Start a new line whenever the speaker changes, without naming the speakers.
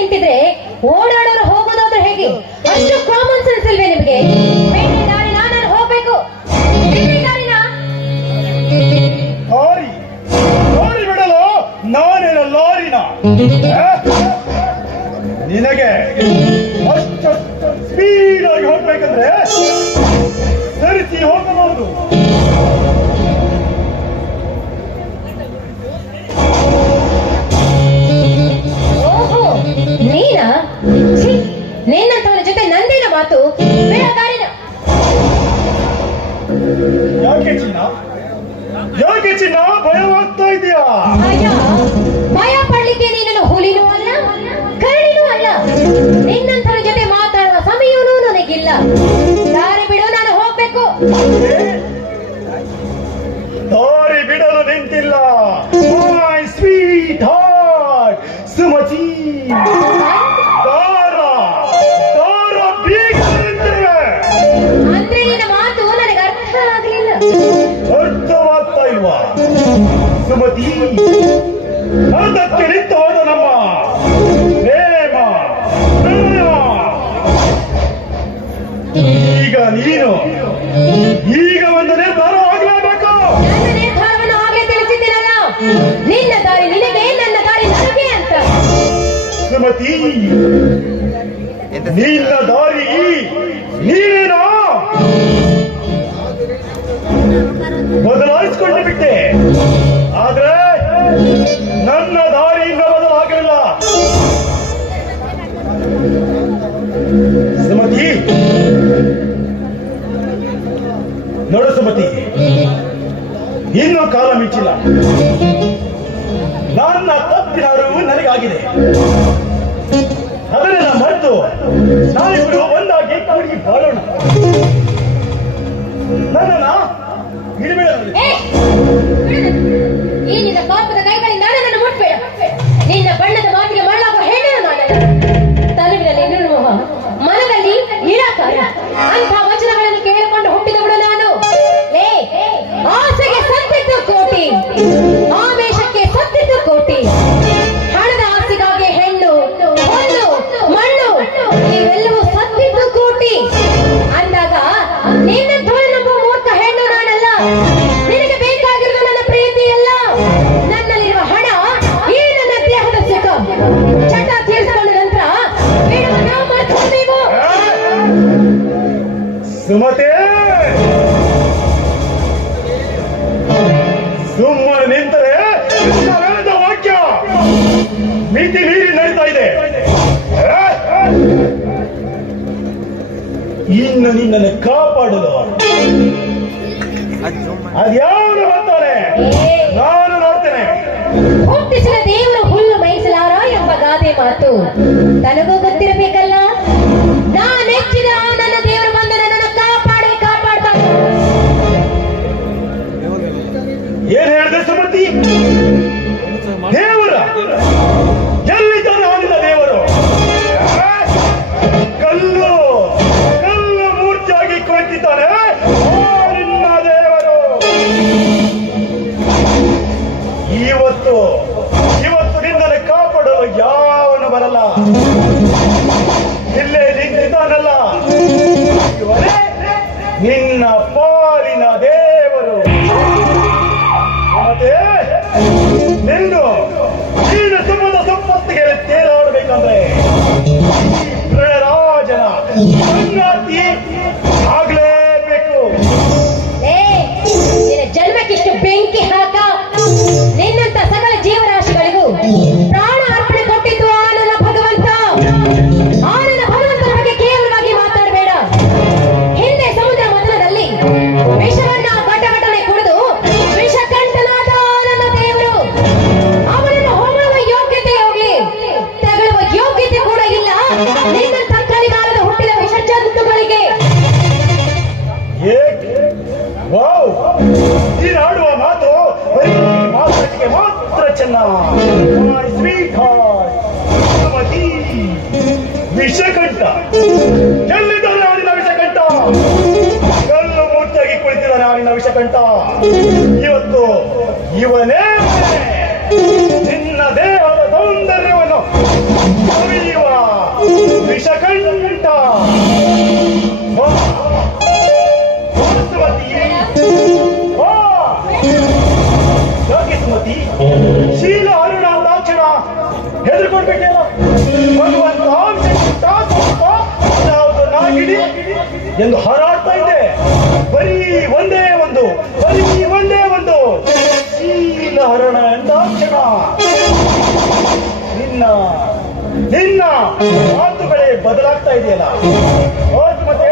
ನಿಂತಿದ್ರೆ ಓಡಾಡೋರು ಹೋಗೋದಾದ್ರೆ ಹೇಗೆ? ಅಷ್ಟು ಕಾಮನ್ ಸೆನ್ಸ್ ಇಲ್ವೇ ನಿಮಗೆ?
ನಾನೇನ ಲಾರಿನ. ನಿನಗೆ ಸ್ಪೀಡ್ ಆಗಿ ಹೋಗ್ಬೇಕಂದ್ರೆ ಸರಿಸಿ ಹೋಗಬಹುದು.
ನೀನಾ ನಿನ್ನಂತವನ ಜೊತೆ ನಂದೇನ ಮಾತು ಬೇಡ ದಾರಿನ.
ಯಾಕೆ ಚಿನ್ನ? ಯಾಕೆ ಚಿನ್ನ? ಭಯವಾಗ್ತಾ ಇದೆಯಾ?
ಭಯ ಪಡ್ಲಿಕ್ಕೆ ನೀನು ಹುಲಿನೂ ಅಲ್ಲ ಕರಡಿನೂ ಅಲ್ಲ.
ಸುಮತಿ ಅರ್ಧಕ್ಕೆ ನಿಂತು ಹೋದ ನಮ್ಮ ಪ್ರೇಮ. ಈಗ ನೀನು ಈಗ ಒಂದು ನಿರ್ಧಾರ ಆಗಲೇಬೇಕು.
ನನ್ನ ನಿರ್ಧಾರವನ್ನು ಆಗ್ಲೇ ತಿಳಿಸಿದ್ದೀನಲ್ಲ ನಿನ್ನ ದಾರಿ ನಿನಗೆ ನನ್ನ ದಾರಿ ನನಗೆ ಅಂತ.
ಸುಮತಿ ನಿನ್ನ ದಾರಿ ನೀನೇನೋ? ಬದಲಾಯಿಸಿಕೊಂಡು ಬಿಟ್ಟೆ. ನನ್ನ ತಪ್ಪಿನ ಅರಿವು ನನಗಾಗಿದೆ. ಅದನ್ನೆಲ್ಲ ಮರೆತು ನಾವಿಬ್ಬರು ಒಂದಾಗಿ ಕಾಡಿಗೆ ಬಾಳೋಣ.
ನಿನ್ನ ಕೈಗಳಿಂದ ನನ್ನನ್ನು ಮುಟ್ಬೇಡ. ನಿನ್ನ ಬಣ್ಣದ ಮಾತಿಗೆ ನಾನು. ಮನದಲ್ಲಿ ವಚನಗಳನ್ನು ಕೇಳಿಕೊಂಡು ನಾನು. ಕೋಟಿ. ಸತ್ತಿದ್ದು ಕೋಟಿ. ಅಂದಾಗ ಮೂರ್ಖ ಹೆಣ್ಣು ನಿನಗೆ ಬೇಕಾಗಿರೋ ನನ್ನ ಪ್ರೀತಿ ಅಲ್ಲ ನನ್ನಲ್ಲಿರುವ ಹಣ, ಈ ನನ್ನ ದೇಹದ ಚಟ ನಂತರ
ಸುಮ್ಮನೆ ನಿಂತರೆ ವಾಕ್ಯ. ಮಿತಿ ಮೀರಿ ಇನ್ನು ನಿನ್ನನ್ನು ಕಾಪಾಡಲು ಅದ್ಯಾವನು ಬರ್ತಾನೆ ನಾನು ನೋಡ್ತೇನೆ.
ಹುಲ್ಲು ಎಂಬ ಗಾದೆ ಮಾತು. ತನಗೂ ಗೊತ್ತಿರಬೇಕಲ್ಲ? ನಾನೆಚ್ಚಿದ
ಬರಲ್ಲ ಇಲ್ಲೇ ನಿಂತಿದ್ದಾನಲ್ಲ. ನಿನ್ನ ಪಾಲಿನ ದೇವರು. ಮತ್ತೆ ನಿಂದು ನೀನು ತುಂಬದ ಸಂಪತ್ತಿಗೆ ತೇಲಾಡಬೇಕಂದ್ರೆ.
ಇಲ್ಲ ನಿನ್ನಂತ ಕಲಿಗಾಲದ ಹುಟ್ಟಿದ ವಿಷ ಜಂತುಗಳಿಗೆ
ನೀನು ಆಡುವ ಮಾತು ಬರೀ ಮಾತಾಟಿಗೆ ಮಾತ್ರ ಚೆನ್ನ. ಸುಮತಿ ವಿಷಕಂಠ. ಎಲ್ಲಿದ್ದಾನೆ ಅವನಿನ ವಿಷಕಂಠ? ಕಲ್ಲು ಮೂರ್ತಿಯಾಗಿ ಕುಳಿತಿದ್ದಾನೆ ಅವನಿನ ವಿಷಕಂಠ. ಇವತ್ತು ಇವನೇ ಶೀಲ ಅರುಣ ಲಾಂಛನ ಹೆದರ್ಕೊಂಡ್ಬಿಟ್ಟೇನೋ ಭಗವಂತ ಯಾವುದು ನಾಗಿಡಿ ಎಂದು ಹಾರಾಡ್ತಾ ಇದ್ದೆ ಬರೀ ಒಂದೇ ಒಂದು, ಬರೀ ಒಂದೇ ಒಂದು ಶೀಲ ಅರುಣ ಲಾಂಛನ. ನಿನ್ನ ನಿನ್ನ ಮಾತುಗಳೇ ಬದಲಾಗ್ತಾ ಇದೆಯಲ್ಲ? ಮತ್ತೆ.